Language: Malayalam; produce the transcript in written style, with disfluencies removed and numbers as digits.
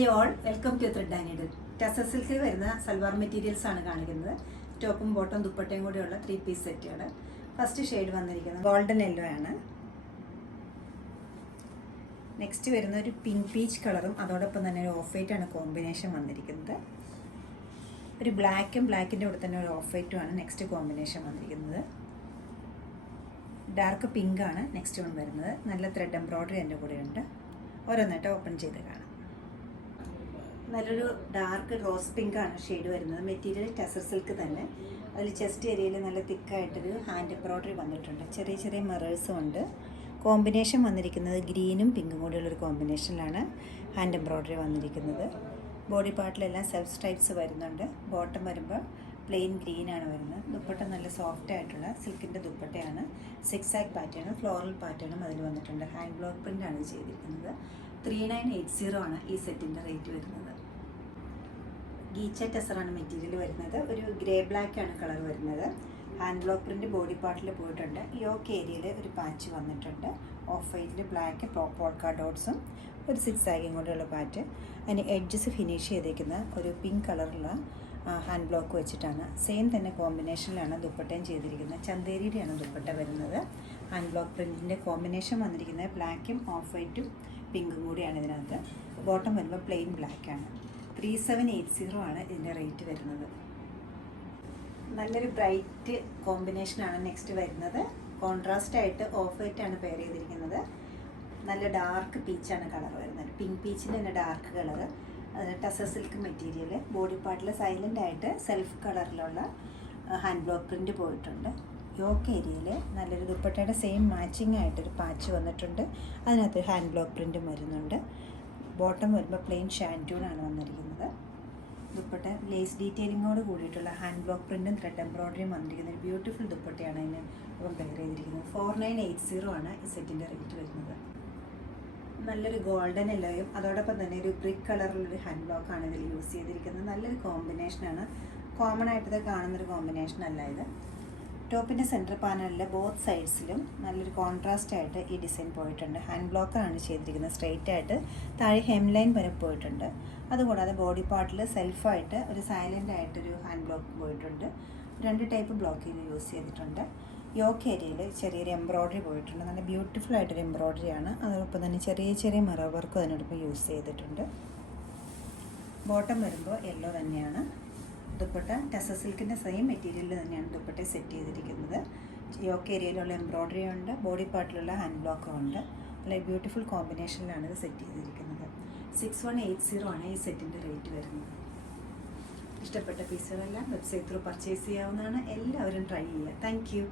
Hi all, welcome to thread and needle. Tussar സിൽക്കിൽ വരുന്ന സൽവാർ മെറ്റീരിയൽസ് ആണ് കാണിക്കുന്നത്. ടോപ്പും ബോട്ടം ദുപ്പട്ടയും കൂടെയുള്ള 3 പീസ് സെറ്റുകൾ. ഫസ്റ്റ് ഷെയ്ഡ് വന്നിരിക്കുന്നത് ഗോൾഡൻ യെല്ലോ ആണ്. നെക്സ്റ്റ് വരുന്ന ഒരു പിങ്ക് പീച്ച് കളറും അതോടൊപ്പം തന്നെ ഒരു ഓഫ് വൈറ്റ് ആണ് കോമ്പിനേഷൻ വന്നിരിക്കുന്നത്. ഒരു ബ്ലാക്കിൻ്റെ കൂടെ തന്നെ ഒരു ഓഫ് വൈറ്റും ആണ് നെക്സ്റ്റ് കോമ്പിനേഷൻ വന്നിരിക്കുന്നത്. ഡാർക്ക് പിങ്ക് ആണ് നെക്സ്റ്റ് വൺ വരുന്നത്. നല്ല ത്രെഡ് എംബ്രോയ്ഡറി എൻ്റെ കൂടെ ഉണ്ട്. ഓരോന്നായിട്ട് ഓപ്പൺ ചെയ്ത് കാണാം. നല്ലൊരു ഡാർക്ക് റോസ് പിങ്ക് ആണ് ഷെയ്ഡ് വരുന്നത്. മെറ്റീരിയൽ ടസർ സിൽക്ക് തന്നെ. അതിൽ ചെസ്റ്റ് ഏരിയയിൽ നല്ല തിക്കായിട്ടൊരു ഹാൻഡ് എംബ്രോയ്ഡറി വന്നിട്ടുണ്ട്. ചെറിയ ചെറിയ മിറേഴ്സും ഉണ്ട്. കോമ്പിനേഷൻ വന്നിരിക്കുന്നത് ഗ്രീനും പിങ്കും കൂടിയുള്ളൊരു കോമ്പിനേഷനിലാണ് ഹാൻഡ് എംബ്രോയ്ഡറി വന്നിരിക്കുന്നത്. ബോഡി പാർട്ടിലെല്ലാം സെൽഫ് സ്ട്രൈപ്സ് വരുന്നുണ്ട്. ബോട്ടം വരുമ്പോൾ പ്ലെയിൻ ഗ്രീനാണ് വരുന്നത്. ദുപ്പട്ട നല്ല സോഫ്റ്റ് ആയിട്ടുള്ള സിൽക്കിൻ്റെ ദുപ്പട്ടയാണ്. സിക്സാക് പാറ്റേണും ഫ്ലോറൽ പാറ്റേണും അതിൽ വന്നിട്ടുണ്ട്. ഹാൻഡ് ബ്ലോക്ക് പ്രിൻ്റാണ് ഇത് ചെയ്തിരിക്കുന്നത്. 3980 ആണ് ഈ സെറ്റിൻ്റെ റേറ്റ് വരുന്നത്. ഗീച്ച ടെസറാണ് മെറ്റീരിയൽ വരുന്നത്. ഒരു ഗ്രേ ബ്ലാക്ക് ആണ് കളർ വരുന്നത്. ഹാൻഡ് ബ്ലോക്ക് പ്രിൻ്റ് ബോഡി പാർട്ടിൽ പോയിട്ടുണ്ട്. യോക്ക് ഏരിയയിൽ ഒരു പാച്ച് വന്നിട്ടുണ്ട്. ഓഫ് വൈറ്റിൽ ബ്ലാക്ക് പോൾക്ക ഡോട്ട്സും ഒരു സിക്സാഗും കൂടെയുള്ള പാറ്റ്. അതിന് എഡ്ജസ് ഫിനിഷ് ചെയ്തേക്കുന്ന ഒരു പിങ്ക് കളറുള്ള ഹാൻഡ് ബ്ലോക്ക് വെച്ചിട്ടാണ്. സെയിം തന്നെ കോമ്പിനേഷനിലാണ് ദുപ്പട്ടയും ചെയ്തിരിക്കുന്നത്. ചന്തേരിയുടെയാണ് ദുപ്പട്ട വരുന്നത്. ഹാൻഡ് ബ്ലോക്ക് പ്രിൻറ്റിൻ്റെ കോമ്പിനേഷൻ വന്നിരിക്കുന്നത് ബ്ലാക്കും ഓഫ് വൈറ്റും പിങ്കും കൂടിയാണ് ഇതിനകത്ത്. ബോട്ടം വരുമ്പോൾ പ്ലെയിൻ ബ്ലാക്കാണ്. 3780 ആണ് ഇതിൻ്റെ റേറ്റ് വരുന്നത്. നല്ലൊരു ബ്രൈറ്റ് കോമ്പിനേഷനാണ് നെക്സ്റ്റ് വരുന്നത്. കോൺട്രാസ്റ്റ് ആയിട്ട് ഓഫ് വൈറ്റ് ആണ് പെയർ ചെയ്തിരിക്കുന്നത്. നല്ല ഡാർക്ക് പീച്ചാണ് കളർ വരുന്നത്. പിങ്ക് പീച്ചിൻ്റെ തന്നെ dark colour. Tussar silk material. Body പാർട്ടിൽ സൈലൻ്റ് ആയിട്ട് സെൽഫ് കളറിലുള്ള ഹാൻഡ് ബ്ലോക്ക് പ്രിൻ്റ് പോയിട്ടുണ്ട്. യോക്ക് ഏരിയയിൽ നല്ലൊരു ദുപ്പട്ടയുടെ സെയിം മാച്ചിങ് ആയിട്ടൊരു പാച്ച് വന്നിട്ടുണ്ട്. അതിനകത്ത് ഹാൻഡ് ബ്ലോക്ക് പ്രിൻറ്റും വരുന്നുണ്ട്. ബോട്ടം വരുമ്പോൾ പ്ലെയിൻ ഷാൻറ്റൂണാണ് വന്നിരിക്കുന്നത്. ദുപ്പട്ട ലേസ് ഡീറ്റെയിലിങ്ങോട് കൂടിയിട്ടുള്ള ഹാൻഡ് ബ്ലോക്ക് പ്രിൻറ്റും ത്രെഡ് എംബ്രോയ്ഡറിയും വന്നിരിക്കുന്ന ഒരു ബ്യൂട്ടിഫുൾ ദുപ്പട്ടയാണ് ഇതിന് ഇപ്പം പെയർ ചെയ്തിരിക്കുന്നത്. 4980 ആണ് ഈ സെറ്റിൻ്റെ റേറ്റ് വരുന്നത്. നല്ലൊരു ഗോൾഡൻ യെല്ലോയും അതോടൊപ്പം തന്നെ ഒരു ബ്രിക്ക് കളറിലൊരു ഹാൻഡ് ബ്ലോക്കാണ് ഇതിൽ യൂസ് ചെയ്തിരിക്കുന്നത്. നല്ലൊരു കോമ്പിനേഷനാണ്. കോമൺ ആയിട്ട് കാണുന്നൊരു കോമ്പിനേഷൻ അല്ല ഇത്. ടോപ്പിൻ്റെ സെൻറ്റർ പാനലിൽ ബോത്ത് സൈഡ്സിലും നല്ലൊരു കോൺട്രാസ്റ്റ് ആയിട്ട് ഈ ഡിസൈൻ പോയിട്ടുണ്ട്. ഹാൻഡ് ബ്ലോക്കറാണ് ചെയ്തിരിക്കുന്നത്. സ്ട്രെയിറ്റ് ആയിട്ട് താഴെ ഹെം ലൈൻ വരെ പോയിട്ടുണ്ട്. അതുകൂടാതെ ബോഡി പാർട്ടിൽ സെൽഫായിട്ട് ഒരു സൈലൻ്റ് ആയിട്ടൊരു ഹാൻഡ് ബ്ലോക്ക് പോയിട്ടുണ്ട്. 2 ടൈപ്പ് ബ്ലോക്കിങ് യൂസ് ചെയ്തിട്ടുണ്ട്. യോക്ക് ഏരിയയിൽ ചെറിയൊരു എംബ്രോയ്ഡറി പോയിട്ടുണ്ട്. നല്ല ബ്യൂട്ടിഫുൾ ആയിട്ടൊരു എംബ്രോയ്ഡറിയാണ്. അതോടൊപ്പം തന്നെ ചെറിയ ചെറിയ മിറർ വർക്കും അതിനോടൊപ്പം യൂസ് ചെയ്തിട്ടുണ്ട്. ബോട്ടം വരുമ്പോൾ യെല്ലോ തന്നെയാണ്. ദുപ്പട്ട ടസർ സിൽക്കിൻ്റെ സെയിം മെറ്റീരിയലിൽ തന്നെയാണ് ദുപ്പട്ട സെറ്റ് ചെയ്തിരിക്കുന്നത്. യോക്ക് ഏരിയയിലുള്ള എംബ്രോയ്ഡറി ഉണ്ട്. ബോഡി പാർട്ടിലുള്ള ഹാൻഡ് ബ്ലോക്കും ഉണ്ട്. നല്ല ബ്യൂട്ടിഫുൾ കോമ്പിനേഷനിലാണ് ഇത് സെറ്റ് ചെയ്തിരിക്കുന്നത്. 6180 ആണ് ഈ സെറ്റിൻ്റെ റേറ്റ് വരുന്നത്. ഇഷ്ടപ്പെട്ട പീസുകളെല്ലാം വെബ്സൈറ്റ് ത്രൂ പർച്ചേസ് ചെയ്യാവുന്നതാണ്. എല്ലാവരും ട്രൈ ചെയ്യുക. Thank you.